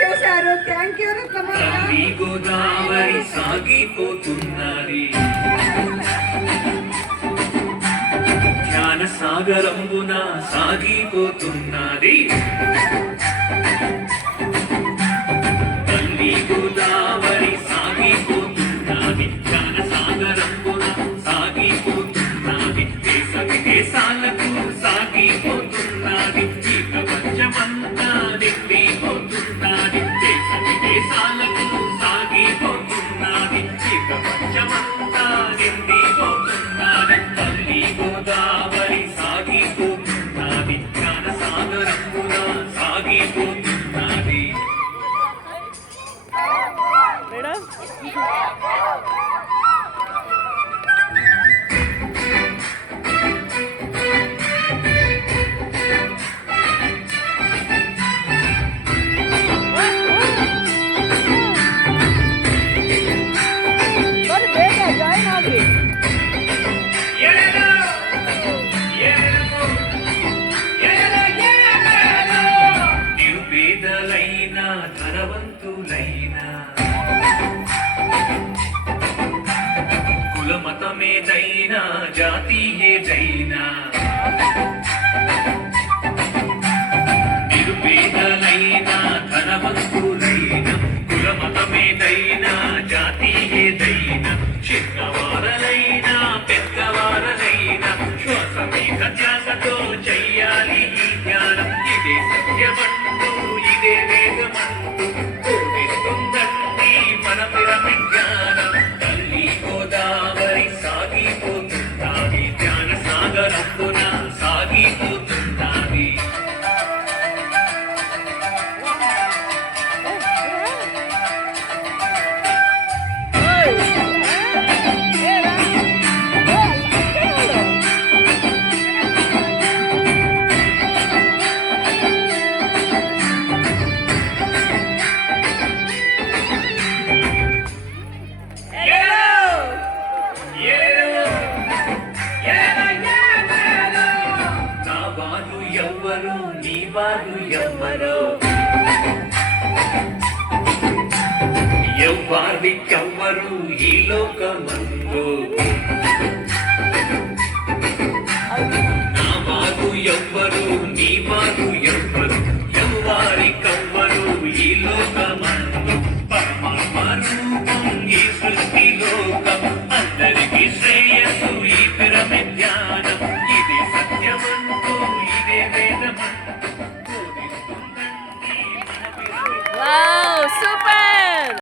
చేశారు. Thank you Godavari సాగిపోతున్నది, జ్ఞాన సాగరంబున సాగిపోతున్నది. తల్లి గోదావరి సాగిపోతున్నది, జ్ఞాన సాగరంబున సాగిపోతున్నది. దేశ విదేశాలకు సాగిపోతున్నది, ఈ ప్రపంచమంతా నిండిపోతున్నది. దేశ విదేశాలకు సాగిపోతున్నది, ఈ ప్రపంచమంతా నిండిపోతున్నది. తల్లి గోదావరి సాగిపోతున్నది, జ్ఞాన సాగరంబున సాగిపోతున్నది. నిరుపేదలైనా ధనవంతులైనా కులమతమేదైనా జాతి ఏదైనా, నిరుపేదలైనా ధనవంతులైనా కులమతమేదైనా జాతి ఏదైనా, చిన్నవారలైనా పెద్దవారలైనా శ్వాసమేక ధ్యాసతో చెయ్యాలి ఈ ధ్యానం. ఇదే సత్యమంటూ ఇదే వేదమంటూ బోధిస్తుందండి మన పిరమిడ్ జ్ఞానం. తల్లి గోదావరి సాగిపోతున్నది, జ్ఞాన సాగరంబున సాగిపోతున్నది. ఎవ్వరు నీ వారు ఎవ్వరు, ఎవ్వరికెవ్వరు ఈ లోకమందు. నా వారు ఎవ్వరు నీ వారు ఎవ్వరు, ఎవ్వరికెవ్వరు ఈ లోకమందు. పరమాత్మ రూపం ఈ సృష్టి లోకం, అందరికీ శ్రేయస్సు ఈ పిరమిడ్ ధ్యానం. ఇదే సత్యమంటూ ఇదే వేదమంటూ బోధిస్తుందండి మన పిరమిడ్.